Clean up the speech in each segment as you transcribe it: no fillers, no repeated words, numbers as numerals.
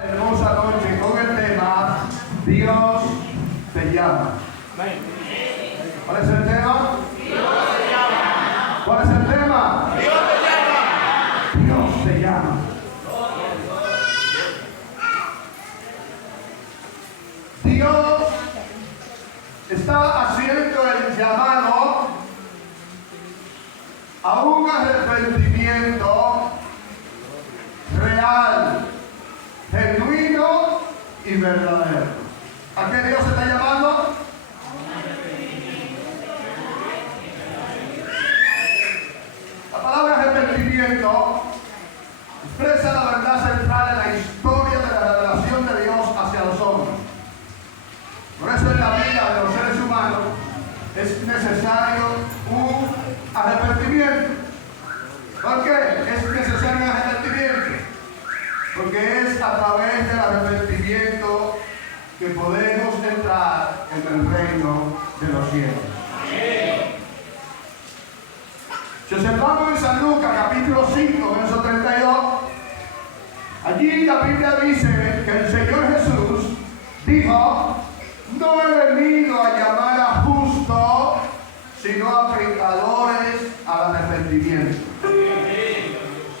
Hermosa noche con el tema Dios te llama. ¿Cuál es el tema? Dios te llama. ¿Cuál es el tema? Dios te llama. Dios te llama. Dios está haciendo el llamado a un arrepentimiento real, genuino y verdadero. ¿A qué Dios está llamando? La palabra arrepentimiento expresa la verdad central en la historia de la revelación de Dios hacia los hombres. Por eso en la vida de los seres humanos es necesario un arrepentimiento. ¿Por qué es necesario un arrepentimiento? Porque es a través del arrepentimiento que podemos entrar en el reino de los cielos. Si observamos en San Lucas capítulo 5, verso 32, allí la Biblia dice que el Señor Jesús dijo: no he venido a llamar a justos, sino a pecadores al arrepentimiento.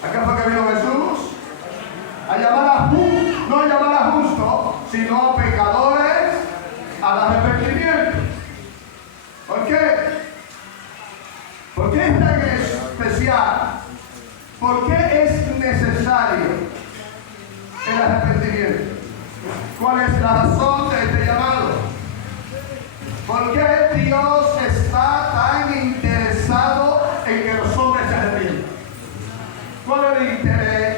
¿A qué fue que vino Jesús? A llamar a justos, no a llamar a justos, sino a pecadores al arrepentimiento. ¿Por qué? ¿Por qué es tan especial? ¿Por qué es necesario el arrepentimiento? ¿Cuál es la razón de este llamado? ¿Por qué Dios está tan interesado en que los hombres se arrepientan? ¿Cuál es el interés,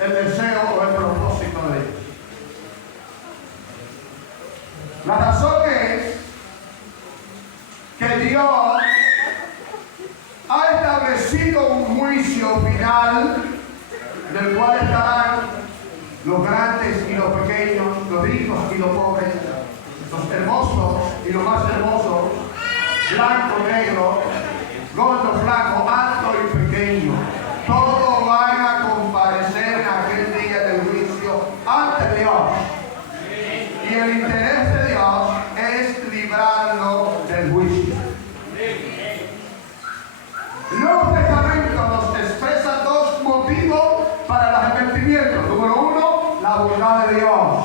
el deseo o el propósito de Dios? La razón es que Dios ha establecido un juicio final del cual estarán los grandes y los pequeños, los ricos y los pobres, los hermosos y los más hermosos, blanco, negro, gordo, flaco, alto y pequeño. Todos van a comparecer en aquel día del juicio ante Dios. Y el interés de Dios es librarlo del juicio. El Nuevo Testamento nos expresa dos motivos para el arrepentimiento. Número uno, la bondad de Dios.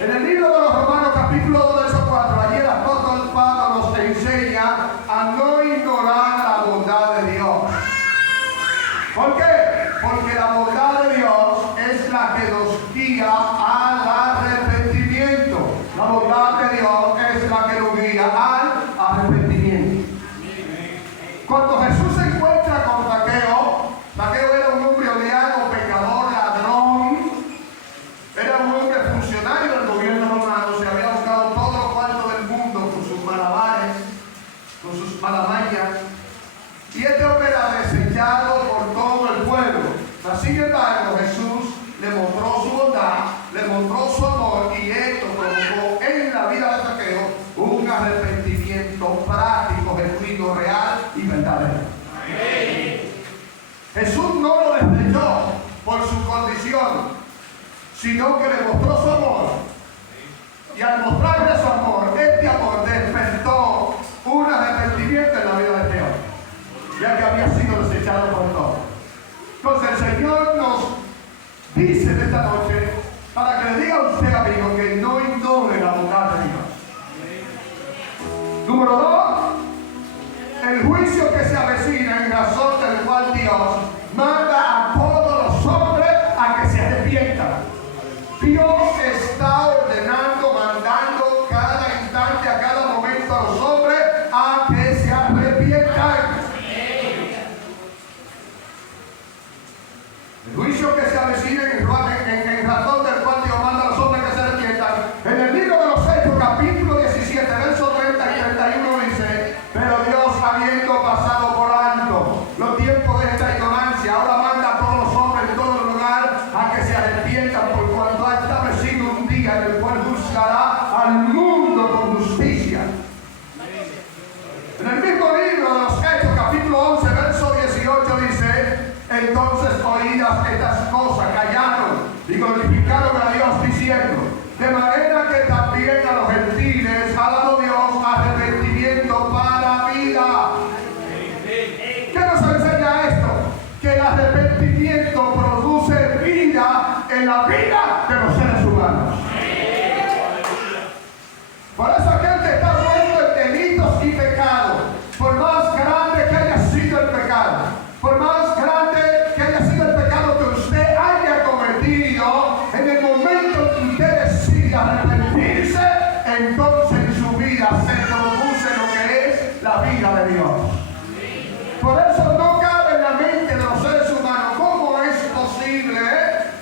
En el libro de los Romanos, capítulo 2, verso 4, allí el apóstol Pablo nos enseña a no ignorar la bondad de Dios. ¿Por qué? Porque la bondad de Dios es la que nos guía al arrepentimiento. La bondad de Dios es la que nos guía al arrepentimiento. Cuando Jesús se encuentra con Zaqueo, Zaqueo era un hombre odiado, pecador, ladrón, era un hombre funcionario del gobierno romano, se había buscado todos los cuartos del mundo con sus malabares, con sus malamañas, y este hombre era desechado por todo el pueblo. Mas, sin embargo, Jesús le mostró su bondad, le mostró su amor, y esto provocó en la vida de Zaqueo un arrepentimiento práctico, genuino, real y verdadero. Jesús no lo despreciou por su condición, sino que le mostró su amor. Y al mostrarle su amor, este amor despertó un arrepentimiento en la vida de este hombre, ya que había sido desechado por todos. Entonces el Señor nos dice en esta noche, para que le diga a usted, amigo, que no ignore la bondad de Dios. Número 2, el juicio que se avecina, en razón del cual Dios manda a todos los hombres a que se arrepientan. Dios está ordenando, mandando cada instante, a cada momento a los hombres a que se arrepientan. El juicio que se avecina en razón del cual Dios manda a los hombres que se arrepientan. En el libro de los Hechos, capítulo 17, verso 30 y 31 dice: pero Dios, habiendo pasado por alto los tiempos de esta ignorancia, ahora manda a todos los hombres de todo el lugar a que se arrepientan, por cuanto ha establecido un día en el cual juzgará al mundo con justicia. En el mismo libro de los Hechos, capítulo 11, verso 18 dice: entonces oídas estas cosas, callaron y glorificaron glorificaron a Dios diciendo, de manera que también a los gentiles ha dado Dios arrepentimiento para vida. ¿Qué nos enseña esto? Que el arrepentimiento produce vida en la vida de los seres humanos. Por eso aquel que está muerto en delitos y pecados, por más grande que haya sido el pecado, por más grande que haya sido el pecado que usted haya cometido, en el momento que usted decide arrepentirse, entonces en su vida se produce lo que es la vida de Dios. Por eso no cabe en la mente de los seres humanos cómo es posible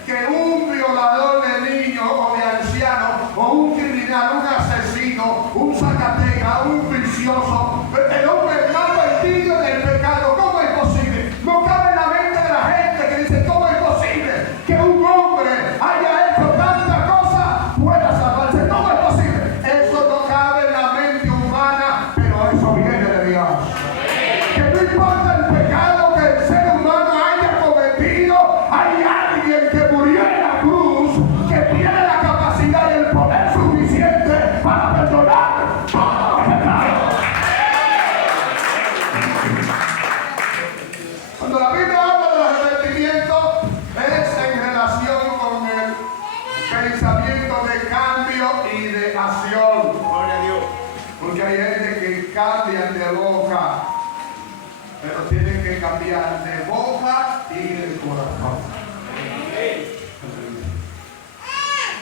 que un violador de niños o de ancianos, o un criminal, un asesino, un zacateca, un vicioso, el hombre más perdido en el pecado, ¿cómo es posible? No cabe en la mente de la gente que dice, ¿cómo es posible que un hombre haya hecho tanta cosa pueda salvarse? ¿Cómo es posible? Eso no cabe en la mente humana, pero eso viene de Dios. Que no importa el pecado que el ser humano haya cometido, hay alguien que murió en la cruz, que tiene la capacidad y el poder suficiente para perdonar todos los pecados. Cuando la Biblia habla del arrepentimiento, es en relación con el pensamiento de cambio y de acción. Gloria a Dios. Porque hay gente que cambia de boca, pero tienen que cambiar de boca y de corazón.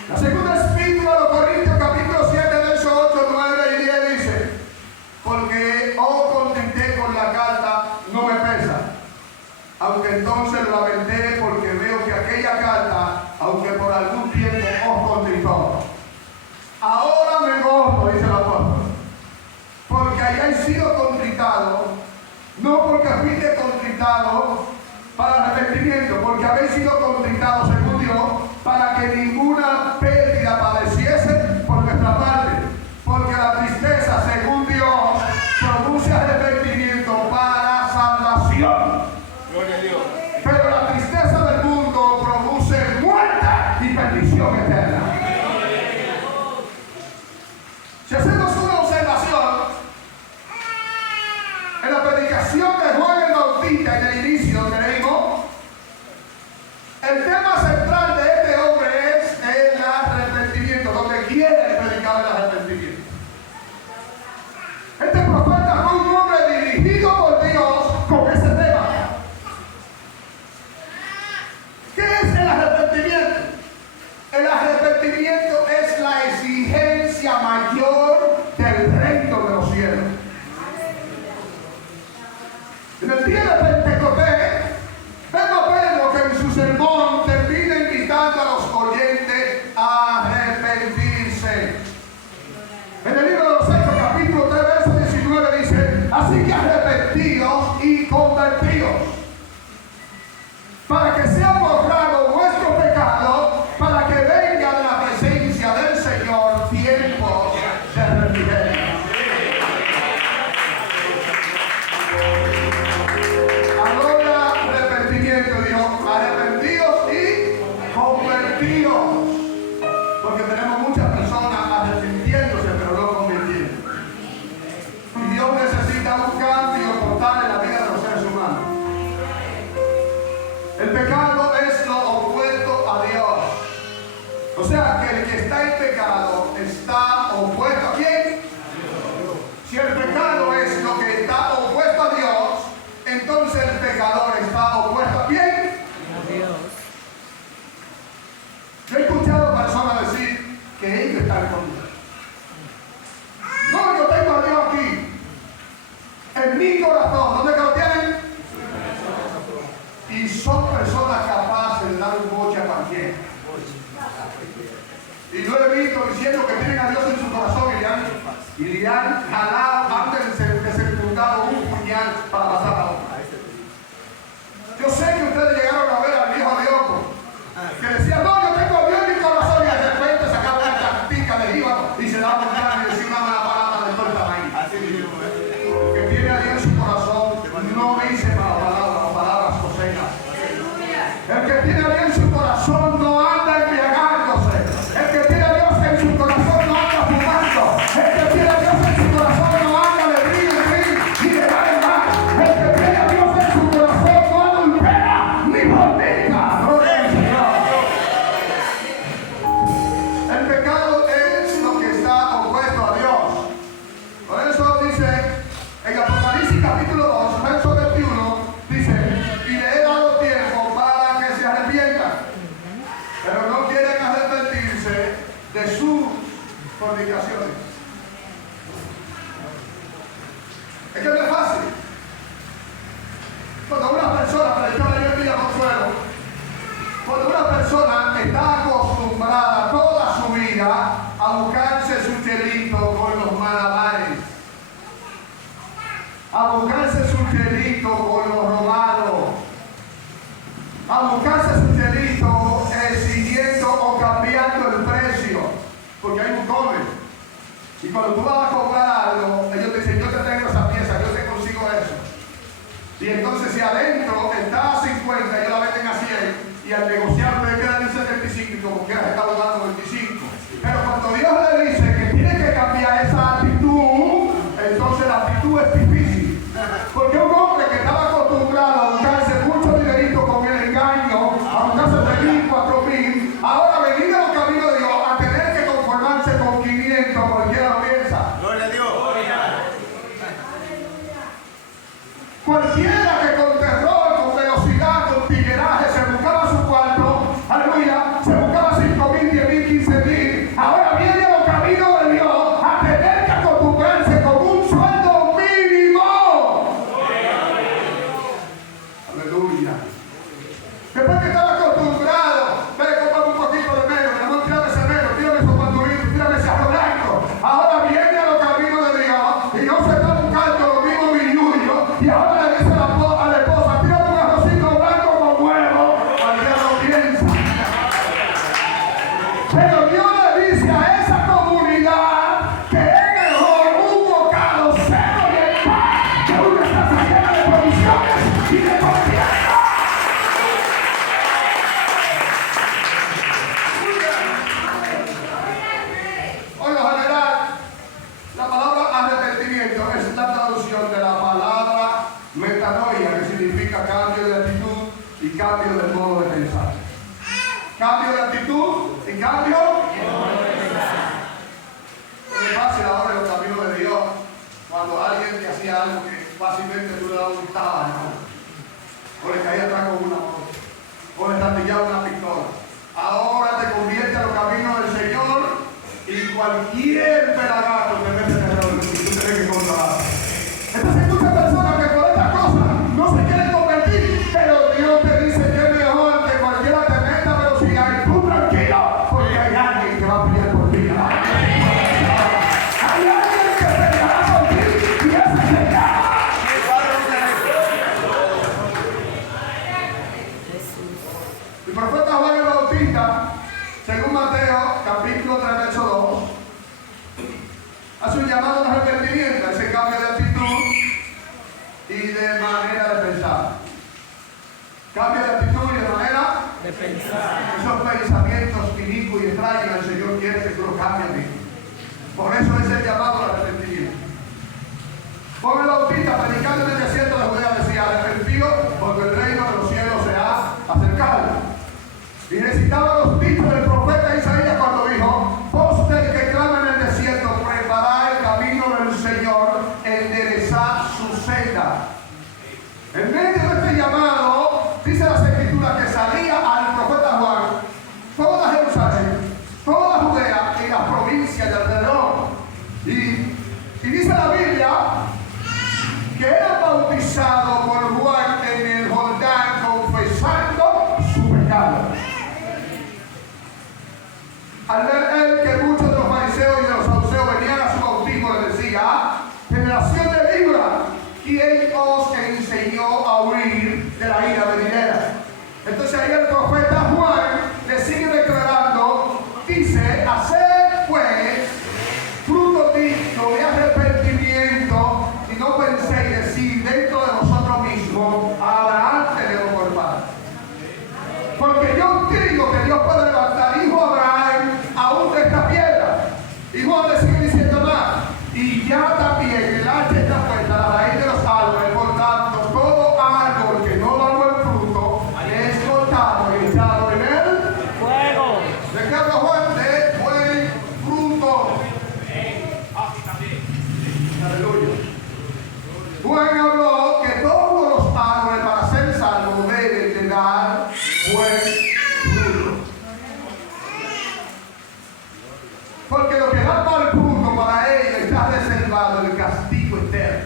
La segunda epístola a los Corintios, capítulo 7, versos 8, 9 y 10 dice, porque os contenté con la carta, no me pesa, aunque entonces lo lamenté porque veo que aquella carta, aunque por algún tiempo os contritó, ahora me gozo, dice el apóstol, porque hayáis sido contritados, no porque fuiste contritado para arrepentimiento, porque habéis sido contritados según Dios, para que ninguna pérdida padeciese por nuestra parte, porque la tristeza según Dios produce arrepentimiento para salvación. Gloria a Dios. Pero la tristeza del mundo produce muerte y perdición eterna. Si hacemos una observación, en la predicación de Juan el Bautista, en el inicio donde leímos, el tema central de este hombre es el arrepentimiento, donde quiere predicar el arrepentimiento. Este profeta fue un hombre dirigido por Dios con ese tema. ¿Qué es el arrepentimiento? El arrepentimiento es la exigencia mayor del reino de los cielos. En el día de Pentecostés, vemos Pedro que en su sermón termina invitando a los oyentes a arrepentirse. En el libro de los Hechos, capítulo 3, verso 19 dice, así que arrepentidos y convertidos, para que sea borrado vuestro pecado, para que venga de la presencia del Señor tiempos de refrigerio. Ahora arrepentimiento, dijo, arrepentidos y convertidos, porque tenemos muchas personas arrepintiéndose pero no convirtiendo. Y Dios necesita un cambio total en la vida de los seres humanos. El pecado es lo opuesto a Dios. O sea que el que está en pecado está opuesto a ¿quién? Si el pecado es lo que está opuesto a Dios, entonces el pecador está opuesto a ¿quién? A Dios. Yo he escuchado personas decir que ellos están con Dios. No, yo tengo a Dios aquí, en mi corazón. ¿Dónde que lo tienen? Y son personas capaces de dar un boche a cualquiera. Y yo he visto diciendo que tienen a Dios en su corazón y le han jalado antes de desenfundado un puñal para pasar a otro. Yo sé que ustedes llegaron a ver al viejo Dioco, que decía, no, yo tengo a Dios en mi corazón, y de repente sacaba una cantica de jíbaro y se daba un plan y decía una mala palabra de todo el tamaño. El que tiene a Dios en su corazón no dice malas palabras o palabras cosegas. El que tiene a Dios en su corazón no anda embriagando de sus fornicaciones. Es que no es fácil. Cuando una persona, predicaba yo el día Consuelo, cuando una persona está acostumbrada toda su vida a buscarse su chelito con los malabares, a buscarse su chelito con los romanos, a buscarse su chelito siguiendo o cambiando el precio, porque hay un cobre. Y cuando tú vas a comprar algo, ellos te dicen, yo te tengo esa pieza, yo te consigo eso. Y entonces si adentro está a 50, ellos la venden a 100, y al negociar le quedan en 75 y como quiera se está pagando 25. Pero cuando Dios le dice que tiene que cambiar esa actitud, entonces la actitud es difícil. Porque un hombre que estaba acostumbrado a buscarse mucho dinerito con el engaño, a buscarse 3.000, 4.000, ahora venir a los caminos de Dios a tener que conformarse con 500, cualquiera lo piensa. Gloria a Dios. Cualquiera que con terror, con velocidad, con tigueraje se buscaba su cuarto, aleluya, se buscaba 5.000, 10.000, 15.000, ahora viene a los caminos de Dios a tener que acostumbrarse con un sueldo mínimo. Aleluya. Después que estaba acostumbrado, ve, compra un poquito de menos, mi amor, tírame ese menos, tírame esos panturitos, tírame ese arroz blanco. Ahora viene a los caminos de Dios y no se está buscando los mismos millullos y ahora le dice a la esposa, tírame un arrocito blanco con huevo, cualquiera lo piensa. Pero Dios le dice a esa comunidad que es mejor un bocado cero y el pan que una casa llena de provisiones y de confianza. Hoy lo general, la palabra arrepentimiento es la traducción de la palabra metanoia, que significa cambio de actitud y cambio de modo de pensar. Cambio de actitud y cambio de modo de pensar. Es fácil ahora en los caminos de Dios, cuando alguien te hacía algo que fácilmente tú le dabas un tabaco, o le caía atrás con una moto, o le estampillaba una pistola. Ahora te convierte a los caminos del Señor y cualquier pelagato te mete en error y tú tienes que controlar. Entonces hay muchas personas que por estas cosas no se quieren convertir, pero Dios te dice que es mejor que cualquiera te meta a velocidad y tú tranquilo, porque hay alguien que va a pelear por ti. Hay alguien que peleará por ti y ese se llama. El profeta Juan el Bautista, según Mateo, capítulo 3, verso 2, hace un llamado al arrepentimiento, ese cambio de actitud y de manera de pensar. Cambio de actitud y de manera de pensar. Esos pensamientos inicuos y extraños, el Señor quiere que tú los cambies a ti. Por eso es el llamado al arrepentimiento. Juan el Bautista, predicando en el desierto de Judea, decía, arrepentido porque el reino de los cielos se ha acercado. Y recitaba los dichos del profeta Isaías cuando dijo, voz del que clama en el desierto, preparad el camino del Señor, enderezad su senda. En medio de este llamado, dice las Escrituras que salía al profeta Juan toda Jerusalén, toda Judea y las provincias de alrededor. Y dice la Biblia que era bautizado por Juan en el Jordán confesando su pecado. Al ver él que muchos de los fariseos y de los saduceos venían a su bautismo, le decía, generación de víboras, ¿quién os enseñó a huir de la ira venidera? Entonces ahí el profeta Juan le sigue declarando, dice, haced pues fruto digno de arrepentimiento y no penséis decir dentro de vosotros mismos, a Abraham tenemos por padre. Porque yo digo que Dios puede levantar hijo a Abraham aún Porque lo que da mal fruto para ellos está reservado el castigo eterno.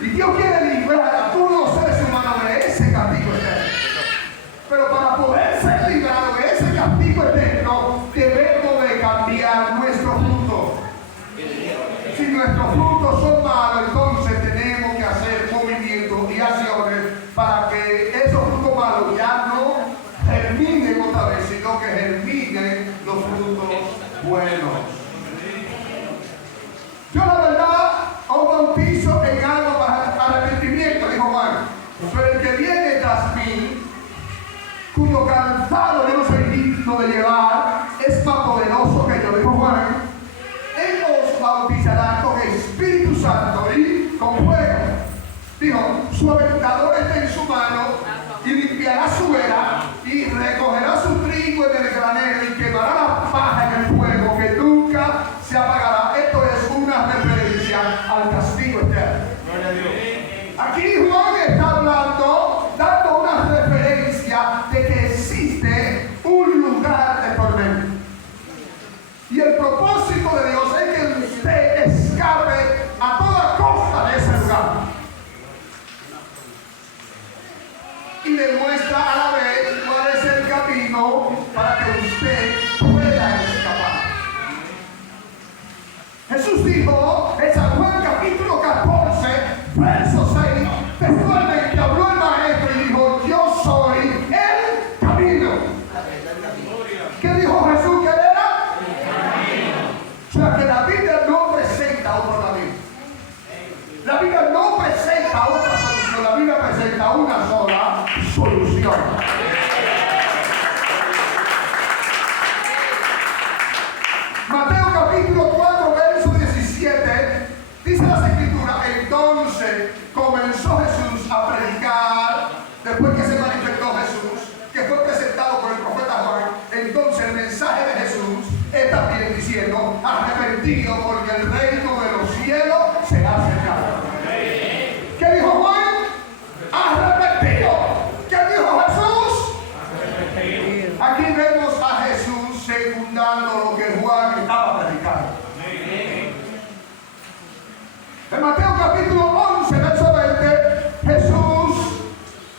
Y Dios quiere librar a todos los seres humanos de ese castigo eterno. Pero para poder ser librados de ese castigo eterno, debemos de cambiar nuestro fruto. Si nuestros frutos son malos, entonces tenemos que hacer movimientos y acciones para que esos frutos malos ya no germinen otra vez, sino que germinen los frutos buenos. Yo la verdad os bautizo en agua para arrepentimiento, dijo Juan. Pero el que viene tras mí, cuyo calzado yo no soy digno de llevar, es más poderoso que yo, dijo Juan. Él os bautizará con Espíritu Santo y con fuego. Dijo, su aventador está en su mano y limpiará su era y recogerá su trigo en el granero y quemará la paja en el fuego que nunca se apagará. Esto es una referencia al castigo eterno. Aquí Juan está hablando, dando una referencia de que existe un lugar de tormento. Y el propósito de Dios es que usted escape a toda costa de ese lugar. Y le muestra a la vez cuál es el camino para que usted pueda escapar. Jesús dijo en San Juan capítulo 14, verso 6, textualmente habló el maestro y dijo, yo soy el camino. ¿Qué dijo Jesús que era? O sea que la Biblia no presenta otro camino. La Biblia no presenta otra solución, la Biblia presenta una sola solución. Mateo capítulo 4, verso 17, dice las Escrituras, entonces comenzó Jesús a predicar, después que se manifestó Jesús, que fue presentado por el profeta Juan, entonces el mensaje de Jesús es también diciendo, arrepentido porque el reino de los cielos se ha acercado. ¿Qué dijo Juan? Arrepentido. ¿Qué dijo Jesús? Arrepentido. Aquí vemos a Jesús secundando lo que Juan estaba predicando. En Mateo capítulo 11, verso 20, Jesús,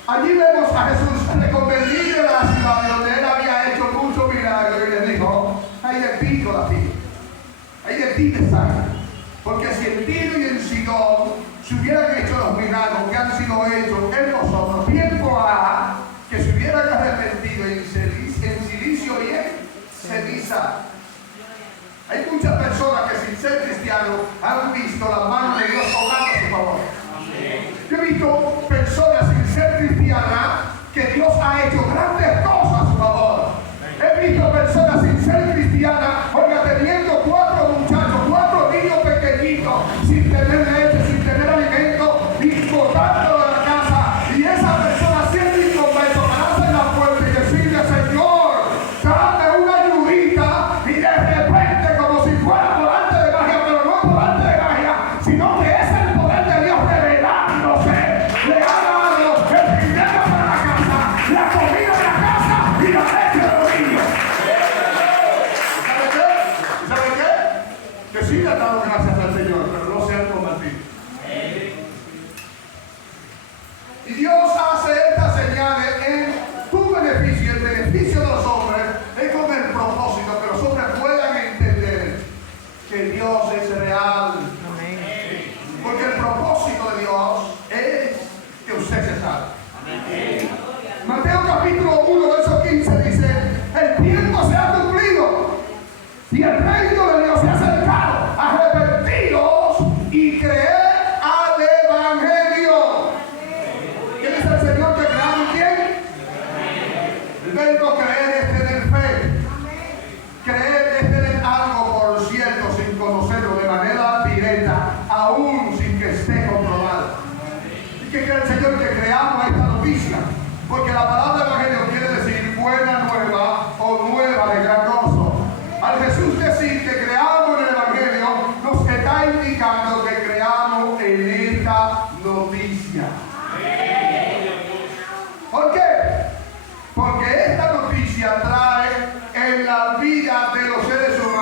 allí vemos a Jesús reconvertido de la ciudad donde él había hecho muchos milagros y le dijo, ay de ti, Corazín, ay de ti te saca, porque si en Tiro y en Sidón se hubieran hecho los milagros que han sido hechos en nosotros, tiempo hará que se hubieran arrepentido en silicio y en ceniza. Hay muchas personas que sin ser cristianos han visto la mano de Dios obrando a su favor. Yo he visto personas sin ser cristianas que Dios ha hecho grandes cosas a su favor. He visto personas sin ser cristianas, oiga, teniendo 4 muchachos, 4 niños pequeñitos, sin tener leche, sin tener alimento, y botando de la casa. Y esa persona siendo inconverso, pararse en la puerta y decirle, Señor, dame una ayudita, y de repente, como si fuera por arte de magia, pero no por arte de magia, sino que es el poder de Dios revelándose, le ha dado el dinero para la casa, la comida de la casa y la leche de los niños. ¿Sabe qué? Que sí le han dado gracias al Señor, pero no se han convertido. Y Dios hace estas señales en tu beneficio, el beneficio de los hombres, es con el propósito que los hombres puedan entender que Dios es real. Porque el propósito de Dios es que usted se salve. Mateo capítulo 1, verso 15 dice, el tiempo se ha cumplido y el reino de Dios se ha acercado. Arrepentidos y creed al Evangelio. ¿Qué dice el Señor que creamos quién? El verbo creer es tener fe. Creer es tener algo por cierto sin conocerlo de manera directa, aún sin que esté comprobado. ¿Y qué quiere el Señor? Que creamos esta noticia. Porque la palabra evangelio quiere decir buena nueva o nueva de gran gozo. Al Jesús decir que creamos en el evangelio, nos está indicando que creamos en esta noticia. ¿Por qué? Porque esta noticia trae en la vida de los seres humanos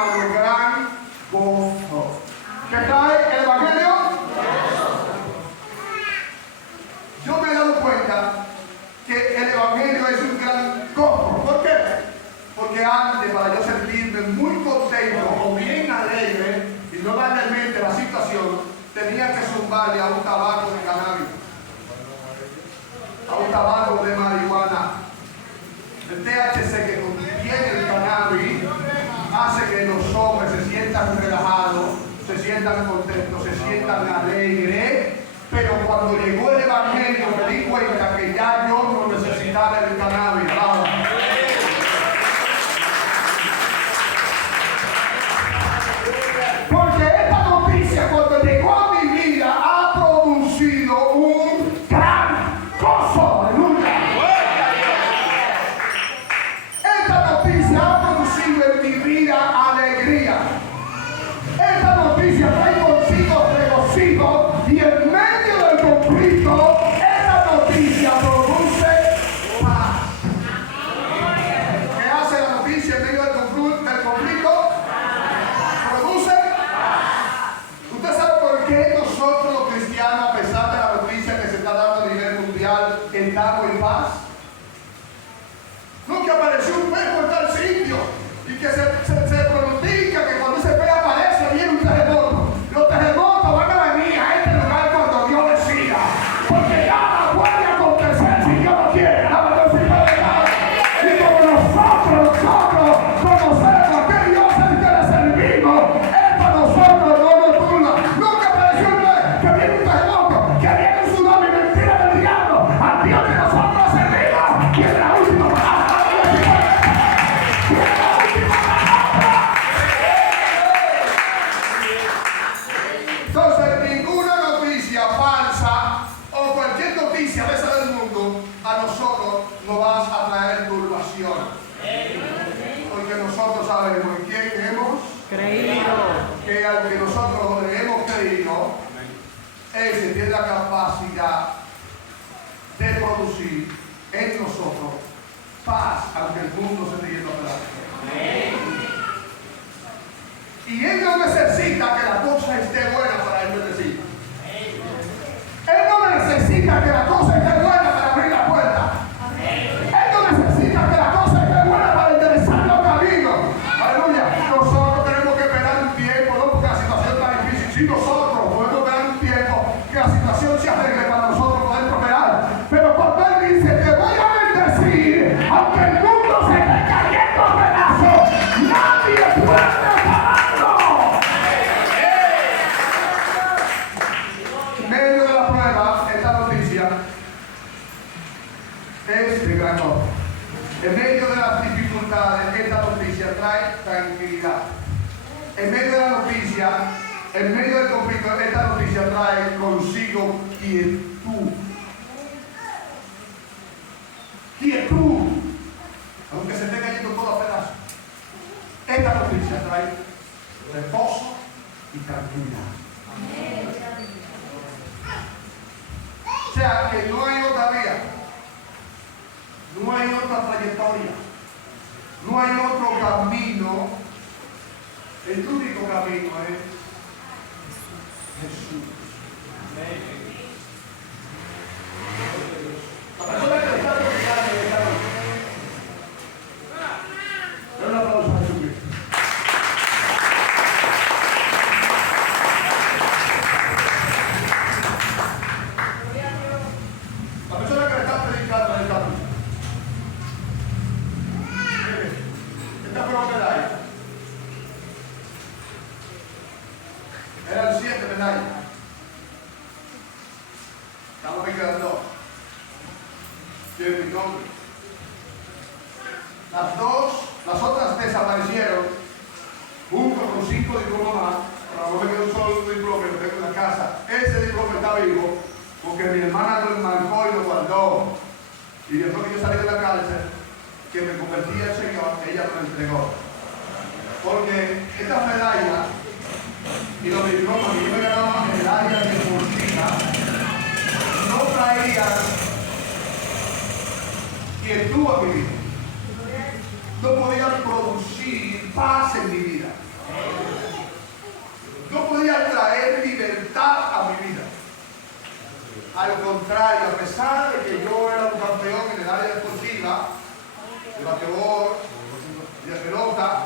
importante para yo sentirme muy contento o bien alegre y no darle en mente la situación, tenía que zumbarle a un tabaco de cannabis, a un tabaco de marihuana. El THC que contiene el cannabis hace que los hombres se sientan relajados, se sientan contentos, se sientan alegres. Pero cuando llegó el evangelio me di cuenta que ya yo no necesitaba el cannabis. Vamos. Porque esta noticia cuando llegó a mi vida ha producido un gran gozo. Aleluya. Esta noticia ha producido en mi vida alegría. Esta noticia trae consigo regocijo y en medio del conflicto esta noticia produce paz. ¿Qué hace la noticia en medio del conflicto? Produce paz. ¿Usted sabe por qué nosotros los cristianos, a pesar de la noticia que se está dando a nivel mundial, estamos en paz? No que apareció un perro en tal sitio y que se pronostica que cuando ese perro aparece viene un terremoto. Los terremotos van a venir a este lugar cuando Dios decida, porque nada puede acontecer si Dios no quiere. Y como nosotros conocemos que Dios es el que le servimos, esto a nosotros no nos turna. Nunca apareció un perro que viene un terremoto, que viene un tsunami, mentira del diablo. Al Dios que nosotros servimos, y es la última palabra. Entonces, ninguna noticia falsa o cualquier noticia de esa del mundo a nosotros nos va a traer turbación. Porque nosotros sabemos en quién hemos Creído. que al que nosotros le hemos creído, ese tiene la capacidad de producir en nosotros paz, aunque el mundo se esté yendo a pedazos. Y él no necesita que la cosa esté buena para él bendecir. Él no necesita que la cosa esté buena para abrir la puerta. Él no necesita que la cosa esté buena para enderezar los caminos. Aleluya. Nosotros tenemos que esperar un tiempo, no porque la situación está difícil. Si nosotros podemos esperar un tiempo que la situación se arregle para nosotros poder prosperar. Pero cuando él dice que voy a bendecir, aunque el mundo se esté cayendo a pedazos, nadie puede pararlo. En medio de la prueba, esta noticia es de gran gozo. En medio de las dificultades, esta noticia trae tranquilidad. En medio de la noticia, en medio del conflicto, esta noticia trae consigo quietud. Quietud. Aunque se esté cayendo todo a pedazos. Esta noticia trae reposo y tranquilidad. O sea que no hay otra vía, no hay otra trayectoria, no hay otro camino. El único camino es Jesús. La persona que está predicando esta noche, den un aplauso a Jesucristo. La persona que le está predicando esta noche, esta fue una medalla. Eran 7 medallas. Estamos aquí quedando 2. Tiene mi nombre. Las otras desaparecieron junto con 5 diplomas más. Para no me quedó solo un diploma que lo tengo en la casa. Ese diploma está vivo porque mi hermana lo enmarcó y lo guardó. Y después que yo salí de la cárcel, que me convertí al Señor, ella me lo entregó. Porque estas medallas y los diplomas que yo me ganaba en el área deportiva no traían quietud a mi vida. No podían producir paz en mi vida. No podían traer libertad a mi vida. Al contrario, a pesar de que yo era un campeón en el área deportiva, de basquetbol, Y la pelota,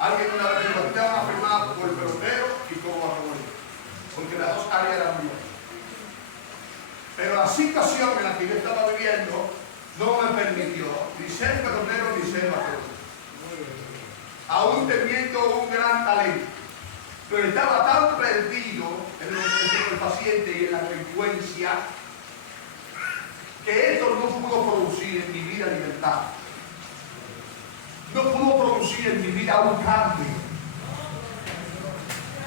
alguien una vez dijo, te van a firmar por el pelotero y cómo va a morir. Porque las dos áreas eran muy buenas. Pero la situación en la que yo estaba viviendo no me permitió ni ser pelotero ni ser bateo. Aún teniendo un gran talento. Pero estaba tan perdido en el paciente y en la frecuencia que esto no pudo producir en mi vida libertad. No pudo producir en mi vida un cambio.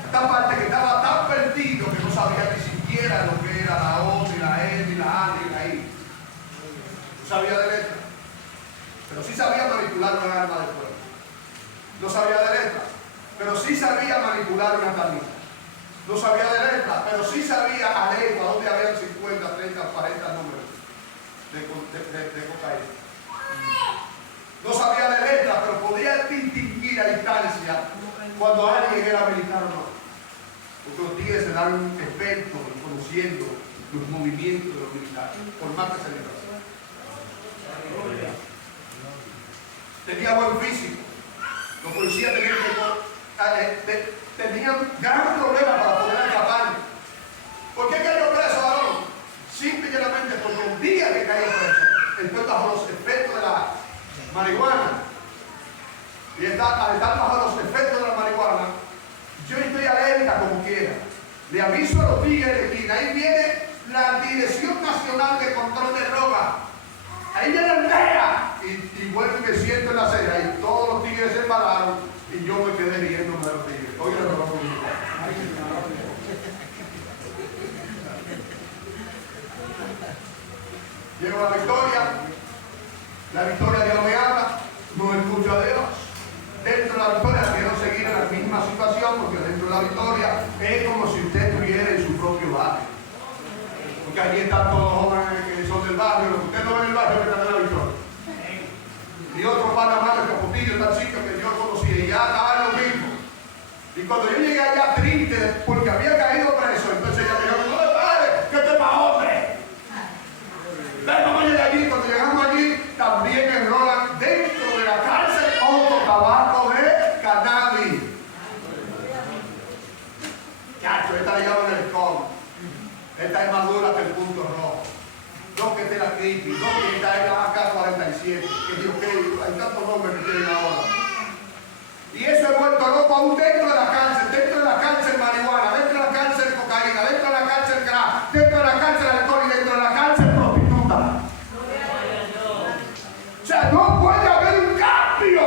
Esta parte que estaba tan perdido que no sabía ni siquiera lo que era la O, ni la E, ni la A, ni la I. No sabía de letra. Pero sí sabía manipular un arma de fuego. No sabía de letra. Pero sí sabía manipular una tablita. No sabía de letra, pero sí sabía a lengua donde había 50, 30, 40 números de cocaína. No sabía de letra, pero podía distinguir a distancia cuando alguien era militar o no. Porque los tigres se dan un experto conociendo los movimientos de los militares, por más que se les haga. Tenía buen físico. Los policías tenían gran problema para poder escapar. ¿Por qué cayó preso, varón? Simple y llanamente porque el día que cayó preso, entró bajo los efectos de la marihuana. Y al estar bajo los efectos de la marihuana, yo estoy alérgica como quiera. Le aviso a los tigres de esquina. Ahí viene la Dirección Nacional de Control de Drogas. Ahí viene el DEA. Y vuelvo y me siento en la acera. Y todos los tigres se pararon. Y yo me quedé riéndome de los tigres. Oye, lo que va a Llego a la victoria Dios me habla, no escucho a Dios. Dentro de la victoria quiero seguir en la misma situación, porque dentro de la victoria es como si usted estuviera en su propio barrio. Porque allí están todos los jóvenes que son del barrio, los que usted no ve en el barrio que están en la victoria. Y otro Panamá, el Capotillo, tal sitio que yo conocí, y ya estaba lo mismo. Y cuando yo llegué allá triste, porque había caído preso, entonces ella me dijo, no me pares, que te pa' hombre. Vamos de allí, cuando llegamos allí, también enrolan dentro de la cárcel otro tabaco de cannabis. Chacho, esta le llaman el con. Esta es más dura que el punto rojo. No que esté la crisis, no que esta es la AK-47. Que digo que hay tantos nombres que tienen ahora. Y eso he vuelto loco aún dentro de la cárcel marihuana, dentro de la cárcel cocaína, dentro de la cárcel crack, dentro de la cárcel alcohol y dentro de la cárcel prostituta. O sea, no puede haber un cambio.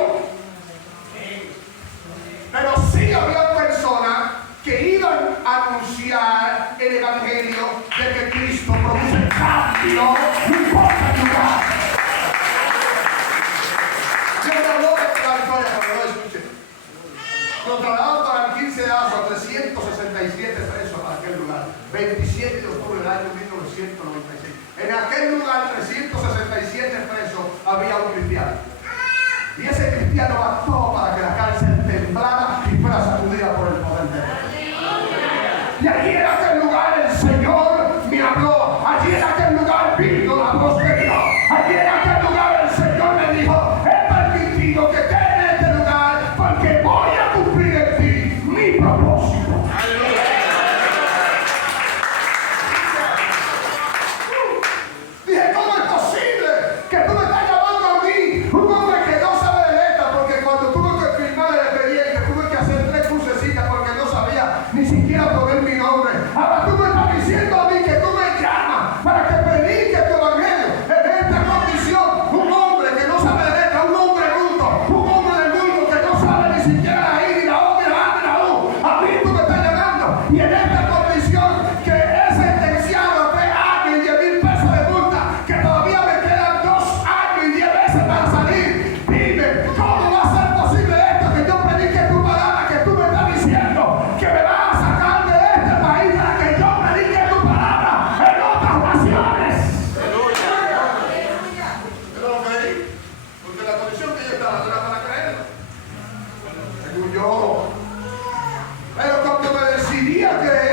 Pero sí había personas que iban a anunciar el evangelio de que Cristo produce cambio, no importa el lugar. Yo me habló de la victoria cuando lo escuché. Nos trasladaron para el 15 de agosto a 367 presos para aquel lugar. 27 de octubre del año 1996. En aquel lugar, 367 presos, había un cristiano. Y ese cristiano actuó para que la cárcel temblara y fuera sacudida por el poder de Dios. Y allí en aquel lugar el Señor me habló. Allí en aquel lugar vino la voz de Dios. Allí en aquel lugar el Señor me dijo, he permitido que quede en este lugar porque voy a cumplir en ti mi propósito. Dije, ¿cómo es posible que tú me estás llamando a mí, un hombre que no sabe de letra? Porque cuando tuve que firmar el expediente tuve que hacer 3 crucecitas porque no sabía ni siquiera poner mi nombre. Ahora tú me estás diciendo a mí que tú me llamas para que predique tu evangelio en esta condición. Un hombre que no sabe de letra, un hombre bruto, un hombre del mundo que no sabe ni siquiera la I, ni la O, ni la A, ni la U. A mí tú me estás llamando y en esta condición que es sentenciado a 3 años y 10,000 pesos de multa, que todavía me quedan 2 años y 10 meses para salir. Dime, ¿cómo va a ser posible esto que yo predique tu palabra, que tú me estás diciendo que me vas a sacar de este país para que yo predique tu palabra en otras naciones? Yo lo creí, porque la condición que yo estaba no era para creerlo. Según yo. Pero cuando me decidí a creer,